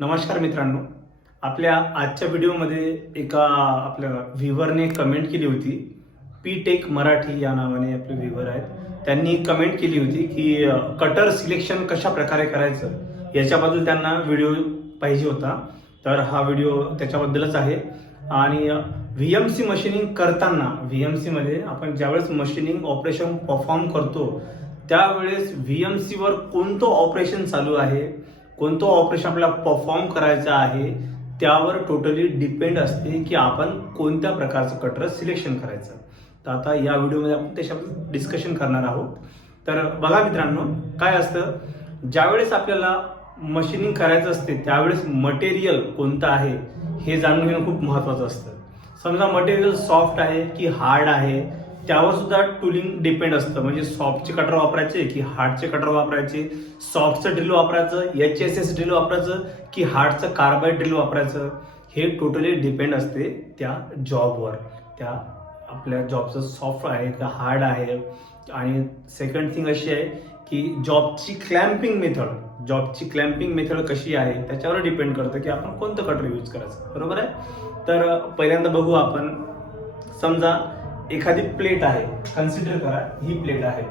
नमस्कार मित्रांनो. आपल्या आजच्या व्हिडिओमध्ये एका आपल्या व्हिवरने कमेंट केली होती. पी टेक मराठी या नावाने आपले व्हिवर आहेत. त्यांनी कमेंट केली होती की कटर सिलेक्शन कशा प्रकारे करायचं? याच्याबद्दल त्यांना व्हिडिओ पाहिजे होता. तर हा व्हिडिओ त्याच्याबद्दलच आहे. आणि व्ही एम सी मशिनिंग करताना व्ही एम सीमध्ये आपण ज्यावेळेस मशिनिंग ऑपरेशन परफॉर्म करतो त्यावेळेस व्ही एम सीवर कोणतं ऑपरेशन चालू आहे? कोणतं ऑपरेशन आपल्याला परफॉर्म करायचं आहे त्यावर टोटली डिपेंड असते की आपण कोणत्या प्रकारचं कटर सिलेक्शन करायचं. तर आता या व्हिडिओमध्ये आपण त्याच्याबद्दल डिस्कशन करणार आहोत. तर बघा मित्रांनो काय असतं? ज्यावेळेस आपल्याला मशिनिंग करायचं असते त्यावेळेस मटेरियल कोणतं आहे हे जाणून घेणं खूप महत्त्वाचं असतं. समजा मटेरियल सॉफ्ट आहे की हार्ड आहे त्यावर सुद्धा टुलिंग डिपेंड असतं. म्हणजे सॉफ्टचे कटर वापरायचे की हार्डचे कटर वापरायचे सॉफ्टचं ड्रिल वापरायचं एच एस एस ड्रिल वापरायचं की हार्डचं कार्बाईड ड्रिल वापरायचं. हे टोटली डिपेंड असते त्या जॉबवर. त्या आपल्या जॉबचं सॉफ्ट आहे का हार्ड आहे. आणि सेकंड थिंग अशी आहे की जॉबची क्लॅम्पिंग मेथड जॉबची क्लॅम्पिंग मेथड कशी आहे त्याच्यावर डिपेंड करतं की आपण कोणतं कटर यूज करायचं. बरोबर आहे? तर पहिल्यांदा बघू आपण. समजा एखादी प्लेट आहे कन्सिडर करा ही प्लेट आहे.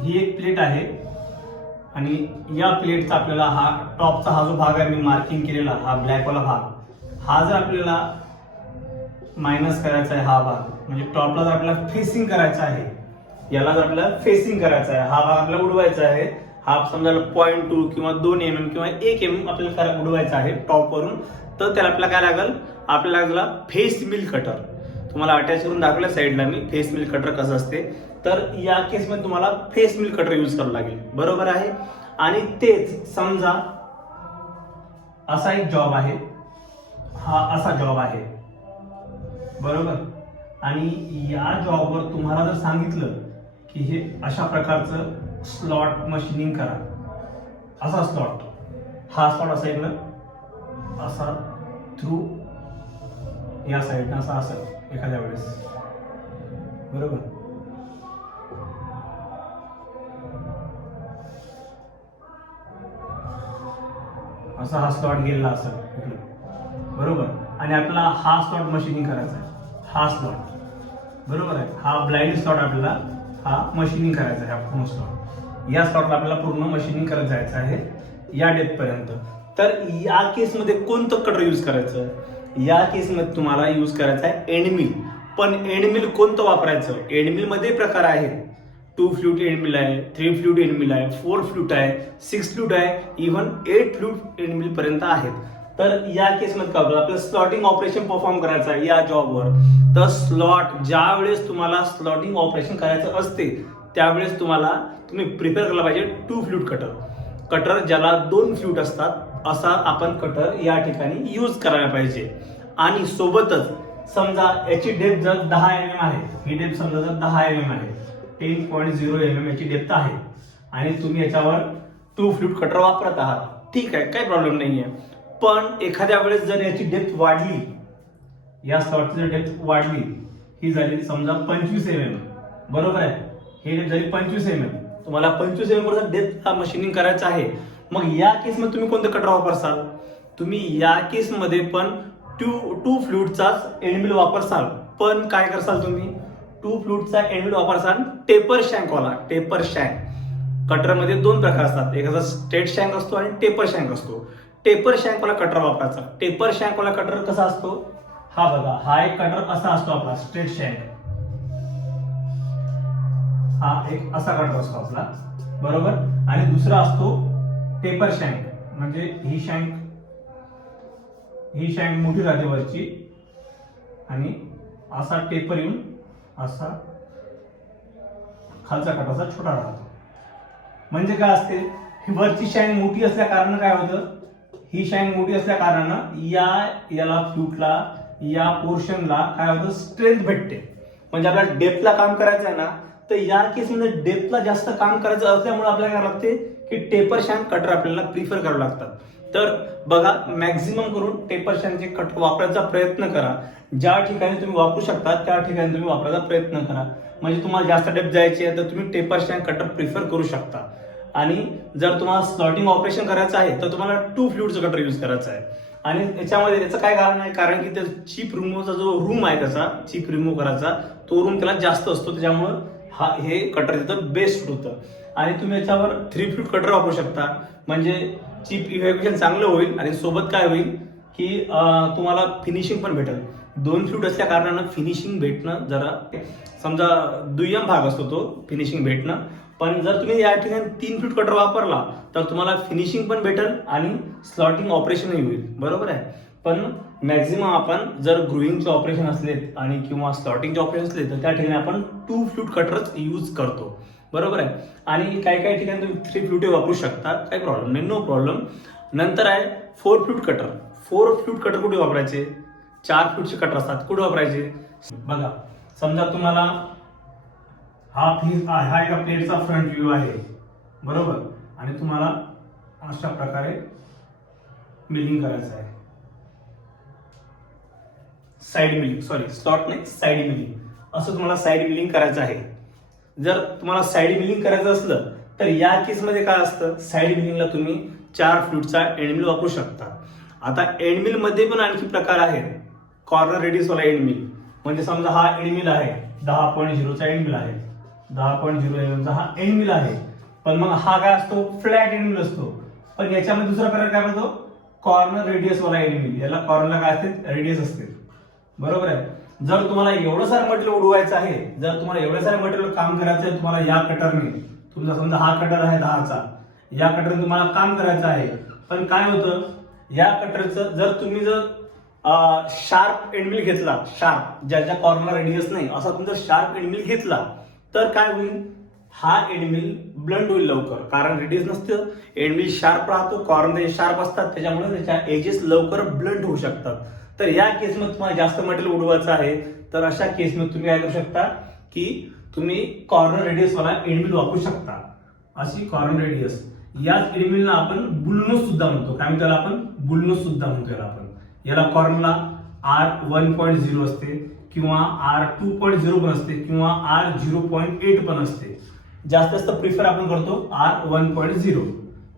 ही एक प्लेट आहे आणि या प्लेटचा आपल्याला हा टॉपचा हा जो भाग आहे मी मार्किंग केलेला हा ब्लॅकवाला भाग हा जर आपल्याला मायनस करायचा आहे हा भाग म्हणजे टॉपला जर आपल्याला फेसिंग करायचा आहे याला जर आपल्याला फेसिंग करायचा आहे हा भाग आपल्याला उडवायचा आहे हा समजा पॉईंट टू किंवा दोन एम एम किंवा एक एम एम आपल्याला उडवायचा आहे टॉपवरून तर त्याला आपल्याला काय लागेल? आपल्याला लागला फेस मिल कटर तुम्हाला अटॅच करून दाखवलं साईडला मी फेस मिल कटर कसं असते? तर या केसमध्ये तुम्हाला फेस मिल कटर यूज करावं लागेल. बरोबर आहे? आणि तेच समजा असा एक जॉब आहे. हा असा जॉब आहे. बरोबर? आणि या जॉबवर तुम्हाला जर सांगितलं की हे अशा प्रकारचं स्लॉट मशीनिंग करा. असा स्लॉट हा स्लॉट असा इकडं. असा थ्रू या साईडनं असा असेल एखाद्या वेळेस. बरोबर? असा हा स्लॉट गेलेला असेल बरोबर? आणि आपल्याला हा स्लॉट मशीनिंग करायचा आहे. हा स्लॉट बरोबर आहे? हा ब्लाइंड स्लॉट आपल्याला हा मशीनिंग करायचा आहे हा पूर्ण स्लॉट या स्लॉटला आपल्याला पूर्ण मशिनिंग करत जायचं आहे या डेथपर्यंत तर या केसमध्ये कोणतं कटर यूज करायचं? या केसमध्ये तुम्हाला यूज करायचं आहे एंडमिल पण एंडमिल कोणतं वापरायचं? एंडमिलमध्ये प्रकार आहेत टू फ्लूट एंडमिल आहे थ्री फ्लूट एंडमिल आहे फोर फ्लूट आहे सिक्स फ्लूट आहे even eight flute end mill पर्यंत आहेत. तर या केसमध्ये काय होतं? आपलं स्लॉटिंग ऑपरेशन परफॉर्म करायचं आहे या जॉबवर तर स्लॉट ज्या वेळेस तुम्हाला स्लॉटिंग ऑपरेशन करायचं असते त्यावेळेस तुम्हाला तुम्ही प्रिपेअर केला पाहिजे टू फ्लूट कटर कटर ज्याला दोन फ्लूट असतात असा आपण कटर या ठिकाणी यूज करायला पाहिजे. आणि सोबतच समजा याची डेप्थ जर दहा एम एम आहे ही डेप्थ समजा जर दहा एम एम आहे ten point zero M M याची डेप्थ आहे आणि तुम्ही याच्यावर टू फ्लूट कटर वापरत आहात ठीक आहे काही प्रॉब्लेम नाही आहे पण एखाद्या वेळेस जर याची डेप्थ वाढली या स्लॉटची जर डेप्थ वाढली ही झाली समजा पंचवीस एम एम बरोबर आहे? ही डेप्थ झाली पंचवीस एम एम तुम्हाला पंचवीस एम एम डेप्थ मशीनिंग करायचं आहे मग या केसमध्ये तुम्ही कोणतं कटर वापरसाल? तुम्ही या केसमध्ये पण टू टू फ्लूटचाच एंडमिल वापरसाल. पण काय करसाल तुम्ही? टू फ्लूटचा एंडमिल वापरसाल. टेपर शँकवाला टेपर शँक कटरमध्ये दोन प्रकार असतात. एखादा स्ट्रेट शँक असतो आणि टेपर शँक असतो. टेपर शँकवाला कटर वापरायचा. टेपर शँकवाला कटर कसा असतो? हा बघा हा एक कटर असा असतो आपला स्ट्रेट शँक हा एक असा कटर असतो आपला. बरोबर? आणि दुसरा असतो टेपर शँक म्हणजे ही शँक ही शँक मोठी राहते वरची. आणि असा टेपर येऊन असा खालचा कटाचा छोटा राहतो. म्हणजे काय असते? ही वरची शँक मोठी असल्या कारण काय होतं? ही शँक मोठी असल्या कारणानं या याला फ्लूटला या पोर्शनला काय होतं? स्ट्रेंथ भेटते. म्हणजे आपल्याला डेप्थला काम करायचं आहे ना तर या केसमध्ये डेप्थला जास्त काम करायचं असल्यामुळे आपल्याला काय लागते? की टेपर शँक कटर आपल्याला प्रिफर करावे लागतात. तर बघा मॅक्झिमम करून टेपर शँकचे कट वापरायचा प्रयत्न करा. ज्या ठिकाणी तुम्ही वापरू शकता त्या ठिकाणी तुम्ही वापरायचा प्रयत्न करा. म्हणजे तुम्हाला जास्त डेप जायची आहे तर तुम्ही टेपर शँक कटर प्रिफर करू शकता. आणि जर तुम्हाला स्लॉटिंग ऑपरेशन करायचं आहे तर तुम्हाला टू फ्लूडचं कटर यूज करायचं आहे. आणि याच्यामध्ये त्याचं काय कारण आहे? कारण की त्या चीप रिमूव्हचा जो रूम आहे त्याचा चीप रिमूव्ह करायचा तो रूम त्याला जास्त असतो त्याच्यामुळं हा हे कटर तिथं बेस्ट होतं. आणि तुम्ही याच्यावर थ्री फीट कटर वापरू शकता. म्हणजे चीप इव्हॅक्युएशन चांगलं होईल आणि सोबत काय होईल की तुम्हाला फिनिशिंग पण भेटेल. दोन फ्लूट असल्या कारणानं फिनिशिंग भेटणं जरा समजा दुय्यम भाग असतो तो फिनिशिंग भेटणं. पण जर तुम्ही या ठिकाणी तीन फ्लूट कटर वापरला तर तुम्हाला फिनिशिंग पण भेटेल आणि स्लॉटिंग ऑपरेशनही होईल. बरोबर आहे? पण मॅक्झिमम आपण जर ग्रोईंगचे ऑपरेशन असलेत आणि किंवा स्लॉटिंगचे ऑपरेशन असले तर त्या ठिकाणी आपण टू फ्लूट कटरच यूज करतो. बरोबर आहे. आणि काही काही ठिकाणी तुम्ही थ्री फ्लूटे वापरू शकता काही प्रॉब्लेम नाही. नो प्रॉब्लेम नंतर आहे four flute cutter four flute cutter कुठे वापरायचे? चार फ्लूटचे कटर असतात. कुठे वापरायचे? बघा. समजा तुम्हाला हा फीस हा एका प्लेटचा फ्रंट व्ह्यू आहे. बरोबर? आणि तुम्हाला अशा प्रकारे मिलिंग करायचं आहे. साईड मिलिंग सॉरी स्लॉट नाही. साईड मिलिंग असं तुम्हाला साईड मिलिंग करायचं आहे. जर तुम्हाला साईड बिलिंग करायचं असलं तर या केसमध्ये काय असतं? साईड बिलिंगला तुम्ही चार फ्लूटचा एंडमिल वापरू शकता. आता एंडमिलमध्ये पण आणखी प्रकार आहेत. कॉर्नर रेडियसवाला एंडमिल म्हणजे समजा हा एंडमिल आहे. दहा पॉईंट झिरोचा एंडमिल आहे. दहा पॉईंट झिरो एमचा हा एंडमिल आहे. पण मग हा काय असतो? फ्लॅट एंडमिल असतो. पण याच्यामध्ये दुसरा प्रकार काय म्हणतो कॉर्नर रेडियस वाला एंडमिल याला कॉर्नरला काय असते? रेडियस असते. बरोबर आहे? जर तुम्हाला एवढं सारं मटेरियल उडवायचं आहे जर तुम्हाला एवढं सारं मटेरियल काम करायचं आहे तुम्हाला या कटरने तुमचा समजा हा कटर आहे दहाचा या कटरने तुम्हाला काम करायचं आहे. पण काय होतं या कटरचं जर तुम्ही जर शार्प एंडमिल घेतला शार्प ज्याच्या कॉर्नर रेडियस नाही असा तुम्ही जर शार्प एंडमिल घेतला तर काय होईल? हा एडमिल ब्लंड होईल लवकर. कारण रेडियस नसतं एडमिल शार्प राहतो कॉर्नर शार्प असतात त्याच्यामुळे त्याच्या एजेस लवकर ब्लंड होऊ शकतात. तर या केसमध्ये तुम्हाला जास्त मटेरियल उडवायचं आहे. तर अशा केसमध्ये तुम्ही काय करू शकता की तुम्ही कॉर्नर रेडियस वाला एंडमिल वापरू शकता. अशी कॉर्नर रेडियस याच एडमिलला आपण बुलनोस सुद्धा म्हणतो. काय म्हणतो आपण? बुलनोस सुद्धा म्हणतो याला आपण. याला कॉर्नरला आर वन पॉईंट झिरो असते किंवा आर टू पॉईंट झिरो पण असते किंवा आर झिरो पॉईंट एट पण असते. जास्त जास्त प्रिफर आपण करतो आर वन पॉईंट झिरो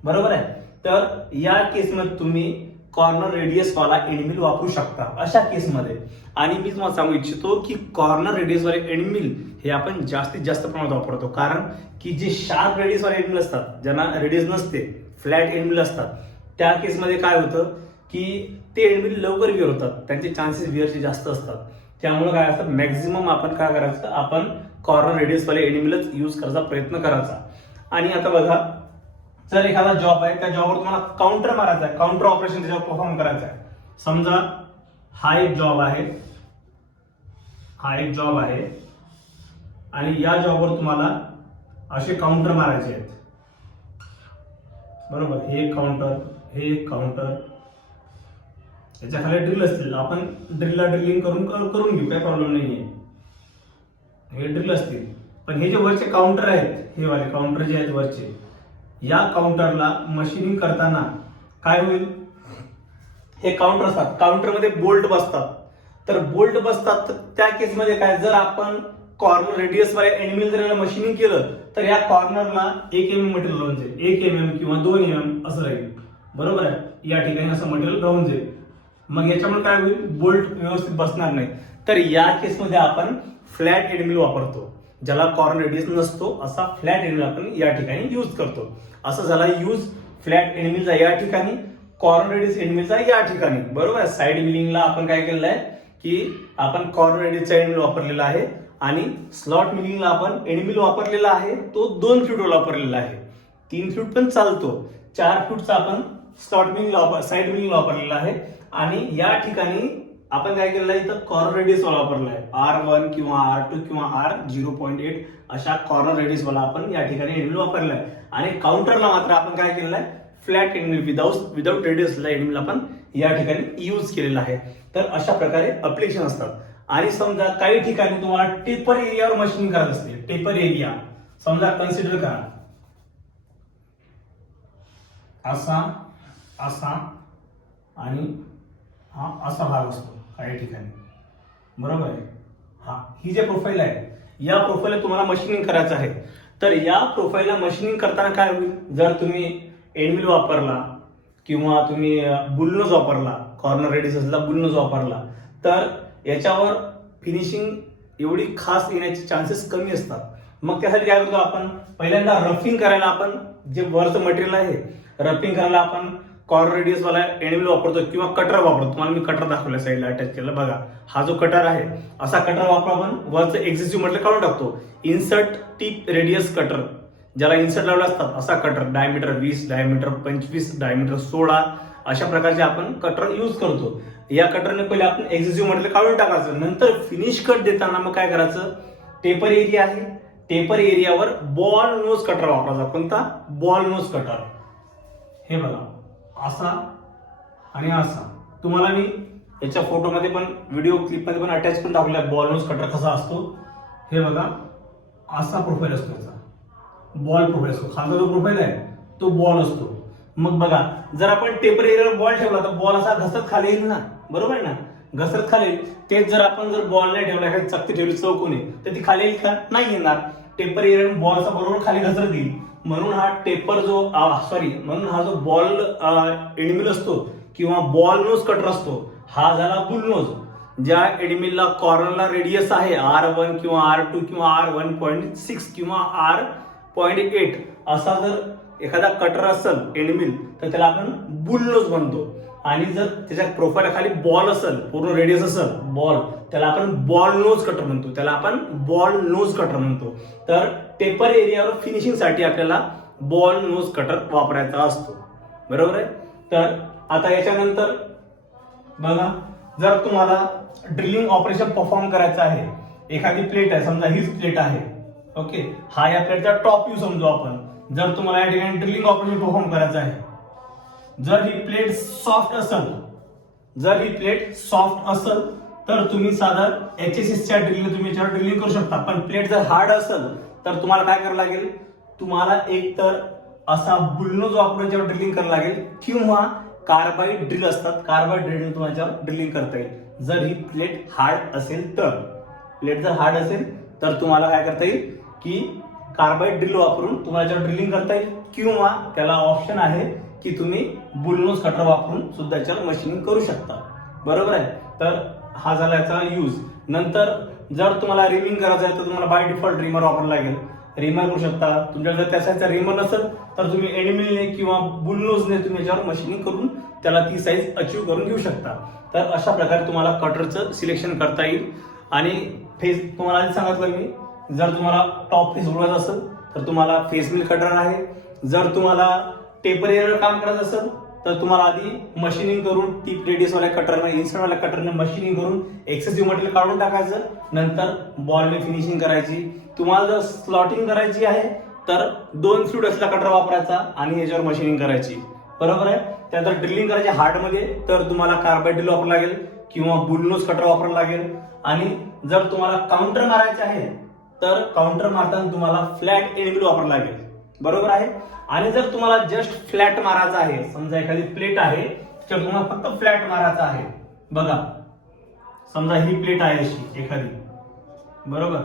बरोबर आहे? तर या केसमध्ये तुम्ही कॉर्नर रेडियस वाला एंडमिल वापरू शकता अशा केसमध्ये आणि मी तुम्हाला सांगू इच्छितो की कॉर्नर रेडियस वाले एंडमिल हे आपण जास्तीत जास्त प्रमाणात वापरतो. कारण की जे शार्प रेडियस वाले एंडमिल असतात ज्यांना रेडियस नसते फ्लॅट एंडमिल असतात त्या केसमध्ये काय होतं की ते एंडमिल लवकर विअर होतात. त्यांचे चान्सेस विअरचे जास्त असतात. त्यामुळे काय असतं? मॅक्झिमम आपण काय करायचं? आपण कॉर्नर रेडियस वाले यूज करायचा प्रयत्न करायचा. आणि आता बघा जर एखादा जॉब आहे त्या जॉबवर तुम्हाला काउंटर मारायचा आहे काउंटर ऑपरेशन त्याच्यावर परफॉर्म करायचं आहे. समजा हा एक जॉब आहे हा एक जॉब आहे आणि या जॉबवर तुम्हाला असे काउंटर मारायचे आहेत. बरोबर हे एक काउंटर हे एक काउंटर याच्या खाली ड्रिल असतील. आपण ड्रिलला ड्रिलिंग करून करून घेऊ काही प्रॉब्लेम नाही आहे हे ड्रिल असतील. पण हे जे वरचे काउंटर आहेत हे वाले काउंटर जे आहेत वरचे या काउंटरला मशीनिंग करताना काय होईल? हे काउंटर असतात. काउंटरमध्ये बोल्ट बसतात. तर बोल्ट बसतात तर त्या केसमध्ये काय? जर आपण कॉर्नर रेडियस वाले एनिमल जर मशीनिंग केलं तर या कॉर्नरला एक एम एम मटेरियल राहून जाईल एक एम एम किंवा दोन एम एम असं राहील. बरोबर आहे? या ठिकाणी असं मटेरियल राहून जाईल मग याच्यामुळे काय होईल? बोल्ट व्यवस्थित बसणार नाही. तर या केसमध्ये आपण फ्लॅट एडमिल वापरतो. ज्याला कॉर्न रेडियस नसतो असा फ्लॅट एनिमल आपण या ठिकाणी यूज करतो. असं झाला यूज फ्लॅट एडमिलचा या ठिकाणी कॉर्न रेडियस एडमिलचा या ठिकाणी. बरोबर? आहे साईड मिलिंगला आपण काय केलेलं आहे? की आपण कॉर्न रेडियसचा एडमिल वापरलेला आहे आणि स्लॉट मिलिंगला आपण एडमिल वापरलेला आहे. तो दोन फ्यूट वापरलेला आहे. तीन फ्यूट पण चालतो. चार फूटचा आपण स्लॉट मिलिंग साईड मिलिंग वापरलेला आहे. आणि या ठिकाणी आपण काय केलेलं आहे इथं? कॉर्नर रेडियस वाला वापरला आहे आर वन किंवा आर टू किंवा आर झिरो पॉईंट एट अशा कॉर्नर रेडियस वाला आपण या ठिकाणी एनिमल वापरला आहे आणि काउंटरला मात्र आपण काय केलेलं आहे flat end mill without without रेडियसला end mill आपण या ठिकाणी यूज केलेला आहे. तर अशा प्रकारे अप्लिकेशन असतात. आणि समजा काही ठिकाणी तुम्हाला टेपर एरियावर मशीन करत असते. टेपर एरिया समजा कन्सिडर करा. असा असा आणि हा असा भाग असतो. काही ठिकाणी. बरोबर आहे? हा ही जे प्रोफाईल आहे या प्रोफाईलला तुम्हाला मशीनिंग करायचं आहे. तर या प्रोफाईलला मशीनिंग करताना काय होईल? जर तुम्ही एडमिल वापरला किंवा तुम्ही बुलनोज वापरला कॉर्नर रेडिसला बुलनोज वापरला तर याच्यावर फिनिशिंग एवढी खास येण्याचे चान्सेस कमी असतात. मग त्यासाठी काय करतो आपण? पहिल्यांदा रफिंग करायला आपण जे वरचं मटेरियल आहे रफिंग करायला आपण कॉर्नर रेडियस वाला एनिमल वापरतो किंवा कटर वापरतो. तुम्हाला मी कटर दाखवला साईडला अटॅच केला बघा हा जो कटर आहे असा कटर वापर आपण वरचं एक्झिस्टिव्ह म्हटलं काढून टाकतो. इन्सर्ट टीप रेडियस कटर ज्याला इन्सर्ट लावले असतात असा कटर डायमीटर वीस डायमीटर पंचवीस डायमीटर सोळा अशा प्रकारचे आपण कटर यूज करतो. या कटरने पहिले आपण एक्झिस्टिव्ह म्हटलं काढून टाकायचं. नंतर फिनिश कट देताना मग काय करायचं? टेपर एरिया आहे. टेपर एरियावर बॉल नोज कटर वापरायचा. कोणता? बॉल नोज कटर हे बघा. असा आणि असा. तुम्हाला मी याच्या फोटोमध्ये पण व्हिडिओ क्लिपमध्ये पण अटॅच पण टाकलेला बॉल नोज कटर कसा असतो? हे बघा. असा प्रोफाईल असतो याचा. बॉल प्रोफाईल असतो. खालचा जो प्रोफाईल आहे तो बॉल असतो. मग बघा जर आपण टेपर एरियावर बॉल ठेवला तर बॉल असा घसरत खाली येईल ना? बरोबर आहे ना? घसरत खाली येईल. तेच जर आपण जर बॉल नाही ठेवला एखादी चकती ठेवली चौकोनी तर ती खाली येईल का? नाही येणार. टेपर एरिया बॉलचा बरोबर खाली घसरत येईल. म्हणून हा टेपर जो सॉरी म्हणून हा जो बॉल एडमिल असतो किंवा बॉल नोज कटर असतो हा झाला बुल नोज ज्या एडमिलला कॉर्नरला रेडियस आहे आर वन किंवा आर टू किंवा आर वन पॉईंट सिक्स किंवा आर पॉईंट एट असा जर एखादा कटर असेल एडमिल तर त्याला आपण बुल नोज म्हणतो. आणि जर त्याच्या प्रोफाईलखाली बॉल असेल पूर्ण रेडियस असेल बॉल त्याला आपण बॉल नोज कटर म्हणतो. त्याला आपण बॉल नोज कटर म्हणतो. तर पेपर एरियावर फिनिशिंगसाठी आपल्याला बॉल नोज कटर वापरायचा असतो. बरोबर आहे? तर आता याच्यानंतर बघा जर तुम्हाला ड्रिलिंग ऑपरेशन परफॉर्म करायचं आहे एखादी प्लेट आहे समजा हीच प्लेट आहे ओके हा या प्लेटचा टॉप यू समजू आपण. जर तुम्हाला या ठिकाणी ड्रिलिंग ऑपरेशन परफॉर्म करायचं आहे जर ही प्लेट सॉफ्ट असेल जर ही प्लेट सॉफ्ट असेल तर तुम्ही साधारण एच एस एसच्या ड्रिलिंग तुम्ही याच्यावर ड्रिलिंग करू शकता. पण प्लेट जर हार्ड असेल तर तुम्हाला काय करावं लागेल? तुम्हाला एक तर असा बुलनोज वापरून याच्यावर ड्रिलिंग करावं लागेल किंवा कार्बाईड ड्रिल असतात. कार्बाईड ड्रिल तुम्हाला याच्यावर ड्रिलिंग करता येईल. जर ही प्लेट हार्ड असेल तर प्लेट जर हार्ड असेल तर तुम्हाला काय करता येईल? की कार्बाईड ड्रिल वापरून तुम्हाला याच्यावर ड्रिलिंग करता येईल किंवा त्याला ऑप्शन आहे की तुम्ही बुलनोज कटर वापरून सुद्धा याच्यावर मशीनिंग करू शकता. बरोबर आहे? तर हा झाला याचा यूज नंतर जर तुम्हाला रिमिंग करायचं आहे तर तुम्हाला बाय डिफॉल्ट रिमर वापरावं लागेल. रिमर करू शकता. तुमच्याकडे जर त्याचा रिमर नसेल तर तुम्ही एनिमिलने किंवा बुलनोजने तुम्ही याच्यावर मशीनिंग करून त्याला ती साईज अचीव करून घेऊ शकता. तर अशा प्रकारे तुम्हाला कटरचं सिलेक्शन करता येईल. आणि फेस तुम्हाला आधी सांगितलं मी जर तुम्हाला टॉप फेस उडवायचा असेल तर तुम्हाला फेस मिल कटर आहे. जर तुम्हाला टेपर एरियावर काम करायचं असेल तर तुम्हाला आधी मशीनिंग करून टीप रेडियस वाल्या कटरने कटरनं कटरने मशीनिंग करून एक्सेसिव्ह मटेरियल काढून टाकायचं. नंतर बॉलने फिनिशिंग करायची. तुम्हाला जर स्लॉटिंग करायची आहे तर दोन फ्लूड असला कटर वापरायचा आणि याच्यावर मशीनिंग करायची. बरोबर आहे? त्यानंतर ड्रिलिंग करायची हार्डमध्ये तर तुम्हाला कार्बाईड ड्रिल वापरावं लागेल किंवा बुलनोज कटर वापरावं लागेल. आणि जर तुम्हाला काउंटर मारायचे आहे तर काउंटर मारताना तुम्हाला फ्लॅट एंड वापरावं लागेल. बरोबर आहे? आणि जर तुम्हाला जस्ट फ्लॅट मारायचा आहे समजा एखादी प्लेट आहे तर तुम्हाला फक्त फ्लॅट मारायचा आहे. बघा. समजा ही प्लेट आहे अशी एखादी. बरोबर?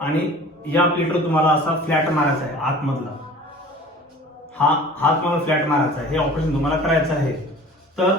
आणि या प्लेटवर तुम्हाला असा फ्लॅट मारायचा आहे आतमधला. हा हात तुम्हाला फ्लॅट मारायचा आहे. हे ऑपरेशन तुम्हाला करायचं आहे. तर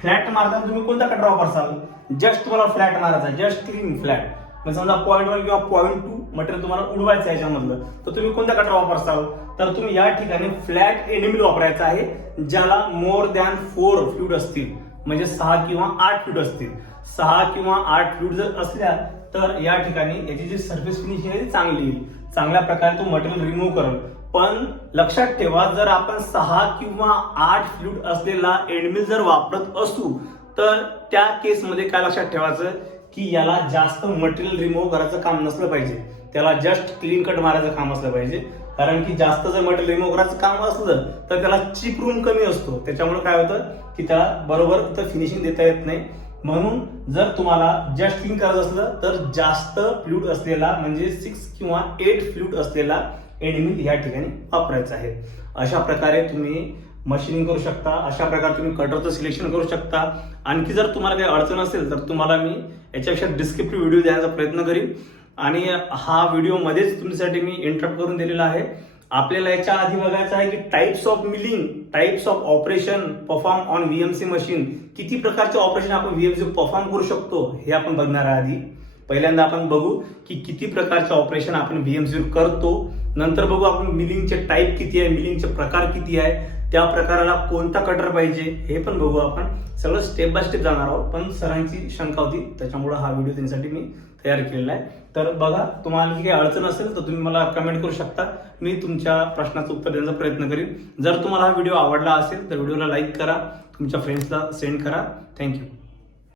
फ्लॅट मारताना तुम्ही कोणता कटर वापरसाल जस्ट तुम्हाला फ्लॅट मारायचा आहे. जस्ट क्लीन फ्लॅट म्हणजे समजा पॉईंट वन किंवा पॉईंट टू मटेरियल तुम्हाला उडवायचं आहे याच्यामधलं तर तुम्ही कोणता कटर वापरसाल? तर तुम्ही या ठिकाणी फ्लॅट एनिमिल वापरायचा आहे ज्याला मोर दॅन फोर फ्लूड असतील. म्हणजे सहा किंवा आठ फ्लूड असतील. सहा किंवा आठ फ्लूड जर असल्या तर या ठिकाणी याची जी सर्फेस फिनिशिंग आहे ती चांगली येईल. चांगल्या प्रकारे तो मटेरियल रिमूव्ह करेल. पण लक्षात ठेवा जर आपण सहा किंवा आठ फ्लूड असलेला एडमिल जर वापरत असू तर त्या केसमध्ये काय लक्षात ठेवायचं? की याला जास्त मटेरियल रिमूव्ह करायचं काम नसलं पाहिजे. त्याला जस्ट क्लीन कट मारायचं काम असलं पाहिजे. कारण की जास्त जर मटेरियल रिमूव्ह करायचं काम असलं तर त्याला चिप रूम कमी असतो. त्याच्यामुळे काय होतं की त्याला बरोबर तिथं फिनिशिंग देता येत नाही. म्हणून जर तुम्हाला जस्ट क्लीन करायचं असलं तर जास्त फ्लूट असलेला म्हणजे सिक्स किंवा एट फ्लूट असलेला एनिमिल या ठिकाणी वापरायचा आहे. अशा प्रकारे तुम्ही मशीनिंग करू शकता अशा प्रकारे तुम्ही कटरचं सिलेक्शन करू शकता. आणखी जर तुम्हाला काही अडचण असेल तर तुम्हाला मी याच्यापेक्षा डिस्क्रिप्टिव्ह व्हिडिओ द्यायचा प्रयत्न करीन. आणि हा व्हिडिओ मध्येच तुमच्यासाठी मी इंटरप्ट करून दिलेला आहे. आपल्याला याच्या आधी बघायचं आहे की types of milling types of operation perform on VMC machine किती प्रकारचे ऑपरेशन आपण व्हीएमसी परफॉर्म करू शकतो हे आपण बघणार आहे आधी. पहिल्यांदा आपण बघू की किती प्रकारचे ऑपरेशन आपण व्हीएमसी करतो. नंतर बघू आपण मिलिंगचे टाईप किती आहे मिलिंगचे प्रकार किती आहे त्या प्रकाराला कोणता कटर पाहिजे हे पण बघू आपण. सगळं स्टेप बाय स्टेप जाणार आहोत पण सरांची शंका होती त्याच्यामुळे हा व्हिडिओ त्यांच्यासाठी मी तयार केलेला आहे. तर बघा तुम्हाला आणखी काही अडचण असेल तर तुम्ही मला कमेंट करू शकता. मी तुमच्या प्रश्नाचं उत्तर देण्याचा प्रयत्न करीन. जर तुम्हाला हा व्हिडिओ आवडला असेल तर व्हिडिओला लाईक करा तुमच्या फ्रेंड्सला सेंड करा. थँक्यू